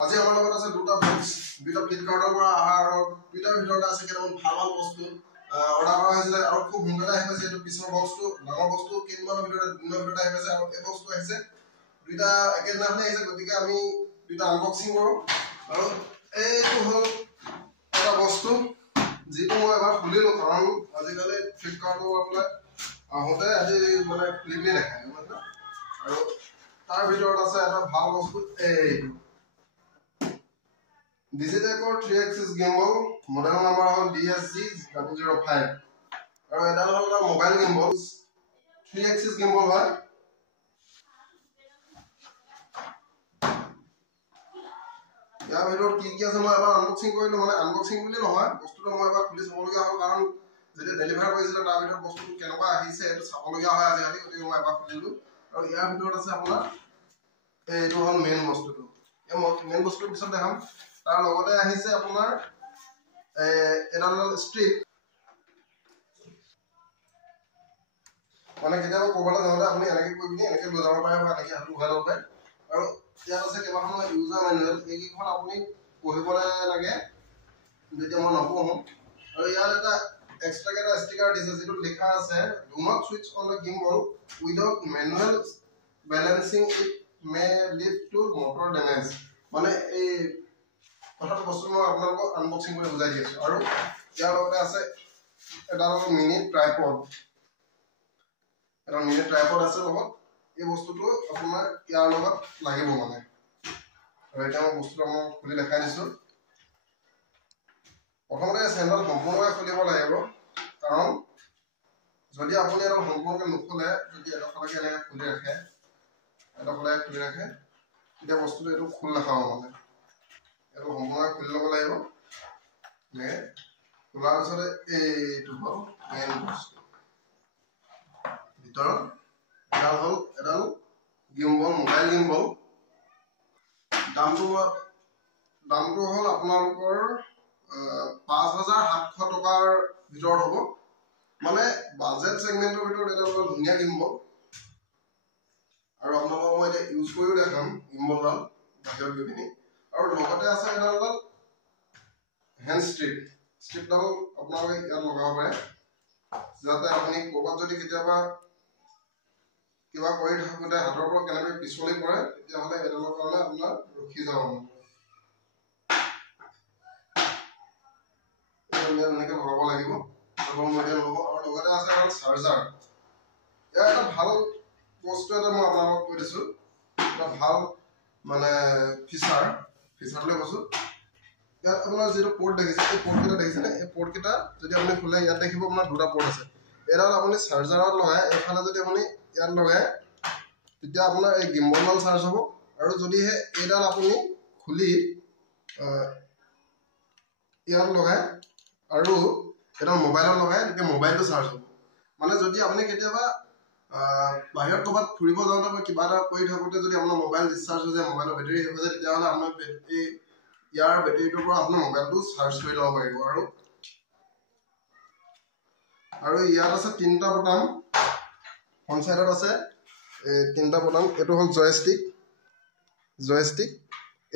আজি আমাৰ লগত আছে দুটা বক্স দুটা ফ্লিপকাৰ্টৰ পৰা আৰু দুটাৰ ভিতৰতে আছে কেইটামান ভাল ভাল বস্তু অৰ্ডাৰ কৰা হৈছিলে আৰু খুব সোনকালে আহি পাইছে। এইটো পিছৰ বক্সটো ডাঙৰ বস্তু কেইদিনমানৰ ভিতৰতে দুদিনৰ ভিতৰতে আহি পাইছে আৰু এই বক্সটো আহিছে দুটা একেদিনাখনে আহিছে। গতিকে আমি দুটা আনবক্সিং কৰোঁ আৰু এইটো হ'ল এটা বস্তু যিটো মই এবাৰ খুলিলোঁ, কাৰণ আজিকালি ফ্লিপকাৰ্টৰ আপোনাৰ আহোঁতে আজি মানে খুলিবলৈ দেখায় আৰু তাৰ ভিতৰত আছে এটা ভাল বস্তু এইটো ডিজিটেকৰ 3 axis gimbal, মডেল নাম্বাৰ হ'ল DSG005 আৰু এডাল হ'ল এটা মোবাইল gimbal 3 axis gimbal হয়। ইয়াৰ ভিতৰত কি কি আছে মই এবাৰ আনবক্সিং কৰিলোঁ, মানে আনবক্সিং বুলি নহয়, বস্তুটো মই এবাৰ খুলি চাবলগীয়া হ'ল, কাৰণ যেতিয়া ডেলিভাৰ কৰিছিলে তাৰ ভিতৰত বস্তুটো কেনেকুৱা আহিছে এইটো চাবলগীয়া হয় আজিকালি। গতিকে মই এবাৰ খুলিলোঁ আৰু ইয়াৰ ভিতৰত আছে আপোনাৰ এইটো হ'ল মেইন বস্তুটো। এই মেইন বস্তুটোৰ পিছত দেখাম। তাৰ লগতে আহিছে আপোনাৰ এডাল ষ্ট্ৰিপ, মানে কেতিয়াবা ক'ৰবালৈ যাওঁতে আপুনি এনেকৈ কৰি পিনি এনেকৈ লৈ যাব পাৰে বা এনেকৈ হাতটো উঘাই ল'ব পাৰে। আৰু ইয়াত আছে কেইবাখনো ইউজাৰ মেনুৱেল, এইকেইখন আপুনি পঢ়িবলৈ লাগে, যেতিয়া মই নপঢ়োঁ। আৰু ইয়াত এটা এক্সট্ৰাকৈ এটা ষ্টিকাৰ দিছে যিটো লিখা আছে do not switch on the gimbal without manual balancing it may lead to motor damage. মানে এই কথাটো বস্তু মই আপোনালোকক আনবক্সিং কৰি বুজাই দি আছোঁ। আৰু ইয়াৰ লগতে আছে এডাল মিনি ট্ৰাইপড, এটা মিনি ট্ৰাইপড আছে লগত। এই বস্তুটো আপোনাৰ ইয়াৰ লগত লাগিব মানে। আৰু এতিয়া মই বস্তুটো মই খুলি দেখাই দিছোঁ। প্ৰথমতে চেনেল সম্পূৰ্ণকৈ খুলিব লাগিব, কাৰণ যদি আপুনি এডাল সম্পূৰ্ণকৈ নুখোলে, যদি এডোখৰলৈকে এনেকৈ খুলি ৰাখে, এডোখৰলৈকে খুলি ৰাখে, তেতিয়া বস্তুটো এইটো খোল নাখাব মানে। এইটো সম্পূৰ্ণকৈ খুলি ল'ব লাগিব। খোলাৰ পিছতে এইটো হ'ল মেইন বস্তু। ভিতৰত এডাল হ'ল এডাল গিম্বল, মোবাইল গিম্বল। দামটো হ'ল আপোনালোকৰ 5,700 টকাৰ ভিতৰত হ'ব। মানে বাজেট ছেগমেণ্টৰ ভিতৰত এডাল ধুনীয়া গিম্বল। আৰু আপোনালোকক মই এতিয়া ইউজ কৰিও দেখাম গিম্বলডাল বাহিৰত গৈ পিনি। আৰু লগতে আছে এডাল হেণ্ড ষ্ট্ৰিপডাল আপোনালোকে ইয়াত লগাব পাৰে, যাতে আপুনি ক'ৰবাত যদি কেতিয়াবা কিবা কৰি থাকোঁতে হাতৰ পৰা কেনেকৈ পিছলি পৰে, তেতিয়াহ'লে এডালৰ কাৰণে আপোনাৰ ৰখি যাব এনেকৈ লগাব লাগিব। আৰু লগতে আছে এডাল চাৰ্জাৰ। ইয়াৰ এটা ভাল বস্তু এটা মই আপোনালোকক কৈ দিছোঁ, এটা ভাল মানে ফিচাৰলৈ কৈছোঁ। ইয়াত আপোনাৰ যিটো পৰ্ট দেখিছে, এই পৰ্টকেইটা দেখিছেনে? এই পৰ্টকেইটা যদি আপুনি খোলে, ইয়াত দেখিব আপোনাৰ দুটা পৰ্ট আছে। এডাল আপুনি চাৰ্জাৰত লগাই, এইফালে যদি আপুনি ইয়াত লগাই, তেতিয়া আপোনাৰ এই গিম্বলডাল চাৰ্জ হ'ব। আৰু যদিহে এইডাল আপুনি খুলি ইয়াত লগাই আৰু এডাল মোবাইলত লগাই, তেতিয়া মোবাইলটো চাৰ্জ হ'ব। মানে যদি আপুনি কেতিয়াবা বাহিৰত ক'ৰবাত ফুৰিব যাওঁতে বা কিবা এটা কৰি থাকোঁতে যদি আপোনাৰ মোবাইল ডিছচাৰ্জ হৈ যায়, মোবাইলৰ বেটেৰী শেষ হৈ যায়, তেতিয়াহ'লে আপোনাৰ ইয়াৰ বেটেৰীটোৰ পৰা আপোনাৰ মোবাইলটো চাৰ্জ কৰি ল'ব পাৰিব। আৰু ইয়াত আছে 3টা বুটাম, ফ্ৰণ্ট চাইডত আছে 3টা বুটাম। এইটো হ'ল জয়ষ্টিক,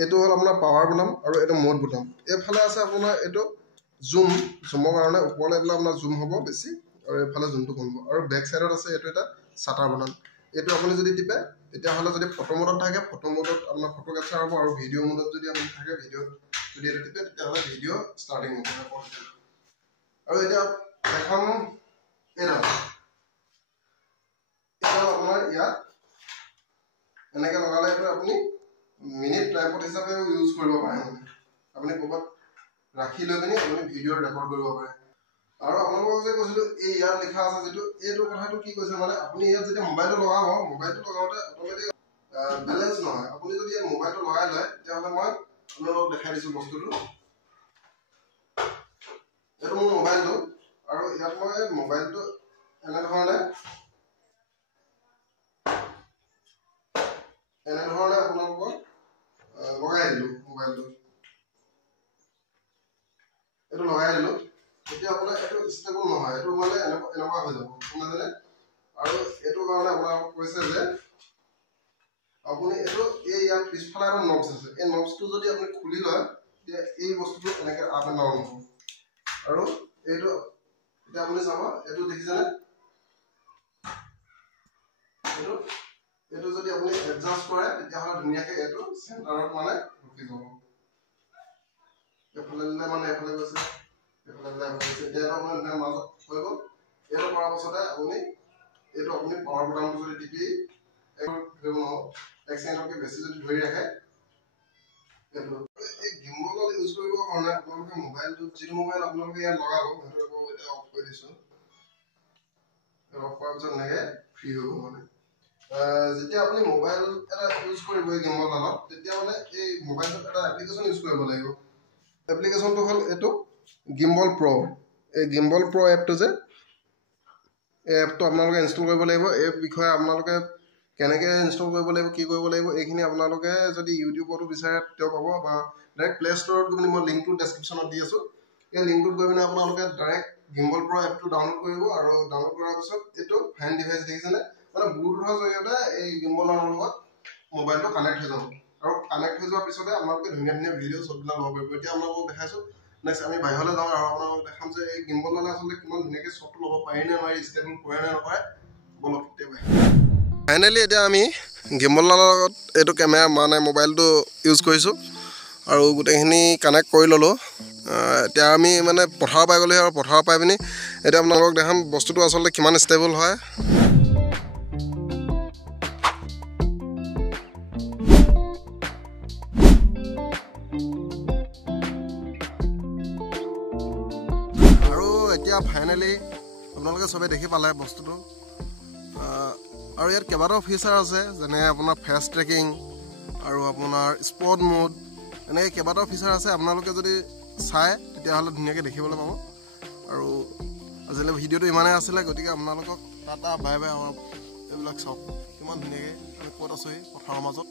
এইটো হ'ল আপোনাৰ পাৱাৰ বুটাম, আৰু এইটো মোড বুটাম। এইফালে আছে আপোনাৰ এইটো জুমৰ কাৰণে, ওপৰলৈ পেলাই আপোনাৰ জুম হ'ব বেছি, আৰু এইফালে জুমটো কমিব। আৰু বেক চাইডত আছে এইটো এটা শ্বাটাৰ বুটাম। এইটো আপুনি যদি টিপে, তেতিয়াহ'লে যদি ফটো মোডত থাকে, ফটো মোডত আপোনাৰ ফটো কেপচাৰ হ'ব, আৰু ভিডিঅ' মোডত যদি আপুনি থাকে, ভিডিঅ'ত যদি এইটো টিপে, তেতিয়াহ'লে ভিডিঅ' ষ্টাৰ্টিং হ'ব। আৰু এতিয়া এখন এইডাল আপোনাৰ ইয়াত এনেকৈ লগালে এইটো আপুনি মিনি ট্ৰাইপড হিচাপেও ইউজ কৰিব পাৰে। মানে আপুনি ক'ৰবাত ৰাখি লৈ পিনি আপুনি ভিডিঅ' ৰেকৰ্ড কৰিব পাৰে। আৰু আপোনালোকক যে কৈছিলোঁ, এই ইয়াত লিখা আছে যিটো, এইটো কথাটো কি কৈছে, মানে আপুনি ইয়াত যেতিয়া মোবাইলটো লগাব, মোবাইলটো লগাওঁতে অট'মেটিক বেলেঞ্চ নহয়। আপুনি যদি ইয়াত মোবাইলটো লগাই লয়, তেতিয়াহ'লে মই আপোনালোকক দেখাই দিছোঁ বস্তুটো। এইটো মোৰ মোবাইলটো, আৰু ইয়াত মই মোবাইলটো এনেধৰণে আপোনালোকক লগাই দিলোঁ। মোবাইলটো এইটো লগাই দিলোঁ, এতিয়া আপোনাৰ এইটো ষ্টেবল নহয়, এইটো মানে এনেকুৱা হৈ যাব, বুজিছেনে? আৰু এইটো কাৰণে আপোনালোকক কৈছে যে আপুনি এইটো এই ইয়াৰ পিছফালে এটা নবছ আছে এই নবছটো যদি আপুনি খুলি লয় তেতিয়া এই বস্তুটো এনেকৈ আপ এণ্ড ডাউন হ'ব আৰু এইটো এতিয়া আপুনি চাব এইটো দেখিছেনে এইটো যদি আপুনি এডজাষ্ট কৰে তেতিয়াহ'লে ধুনীয়াকৈ এইটো চেণ্টাৰত মানে ৰখি যাব এফালে দিলে মানে এফালে গৈছে এফালে দিলে এফালে গৈছে এতিয়া আপোনাৰ মাজত হৈ গ'ল এইটো কৰাৰ পাছতে এইটো আপুনি পাৱাৰ বুটামটো যদি টিপি এক ছেকেণ্ডতকৈ বেছি যদি ধৰি ৰাখে এইটো এই গিম্বল ইউজ কৰিবৰ কাৰণে আপোনালোকে মোবাইলটো যিটো মোবাইল আপোনালোকে ইয়াত লগাব সেইটো আকৌ এতিয়া অফ কৰি দিছোঁ অফ কৰাৰ পিছত এনেকৈ ফ্ৰী হ'ব মানে যেতিয়া আপুনি মোবাইল এটা ইউজ কৰিব এই গিম্বলডালত তেতিয়া মানে এই মোবাইলটোত এটা এপ্লিকেশ্যন ইউজ কৰিব লাগিব এপ্লিকেশ্যনটো হ'ল এইটো গিম্বল প্ৰ' এই গিম্বল প্ৰ' এপটো যে এই এপটো আপোনালোকে ইনষ্টল কৰিব লাগিব এই বিষয়ে আপোনালোকে কেনেকৈ ইনষ্টল কৰিব লাগিব কি কৰিব লাগিব এইখিনি আপোনালোকে যদি ইউটিউবতো বিচাৰে তেওঁ পাব বা ডাইৰেক্ট প্লে' ষ্টৰত গৈ পিনি মই লিংকটো ডেছক্ৰিপশ্যনত দি আছোঁ এই লিংকটোত গৈ পিনি আপোনালোকে ডাইৰেক্ট গিম্বল প্ৰ' এপটো ডাউনলোড কৰিব আৰু ডাউনলোড কৰাৰ পিছত এইটো হেণ্ড ডিভাইচ দেখিছেনে মানে ব্লুটুথৰ জৰিয়তে এই গিম্বলৰ লগত মোবাইলটো কানেক্ট হৈ যাব আৰু কানেক্ট হৈ যোৱাৰ পিছতে আপোনালোকে ধুনীয়া ধুনীয়া ভিডিঅ' চববিলাক ল'ব পাৰিব এতিয়া আপোনালোকক দেখাইছোঁ নেক্সট আমি বাহিৰলৈ যাওঁ আৰু আপোনালোকক দেখাম যে এই গিম্বলডালে আচলতে কিমান ধুনীয়াকৈ শ্বটটো ল'ব পাৰি নে নোৱাৰি ষ্টেবল কৰে নে নকৰে বলক কেতিয়াবা ফাইনেলি এতিয়া আমি গিম্বলডালৰ লগত এইটো কেমেৰা মানে মোবাইলটো ইউজ কৰিছোঁ আৰু গোটেইখিনি কানেক্ট কৰি ল'লোঁ এতিয়া আমি মানে পথাৰৰ পাই গ'লোঁ আৰু পথাৰৰ পাই পিনি এতিয়া আপোনালোকক দেখাম বস্তুটো আচলতে কিমান ষ্টেবল হয় এতিয়া ফাইনেলি আপোনালোকে চবে দেখি পালে বস্তুটো আৰু ইয়াত কেইবাটাও ফিচাৰ আছে যেনে আপোনাৰ ফেচ ট্ৰেকিং আৰু আপোনাৰ স্পট মোড এনেকৈ কেইবাটাও ফিচাৰ আছে আপোনালোকে যদি চায় তেতিয়াহ'লে ধুনীয়াকৈ দেখিবলৈ পাব আৰু আজিলৈ ভিডিঅ'টো ইমানেই আছিলে গতিকে আপোনালোকক টাটা বাই বাই আমাৰ এইবিলাক চাওক কিমান ধুনীয়াকৈ আমি ক'ত আছোঁহি পথাৰৰ মাজত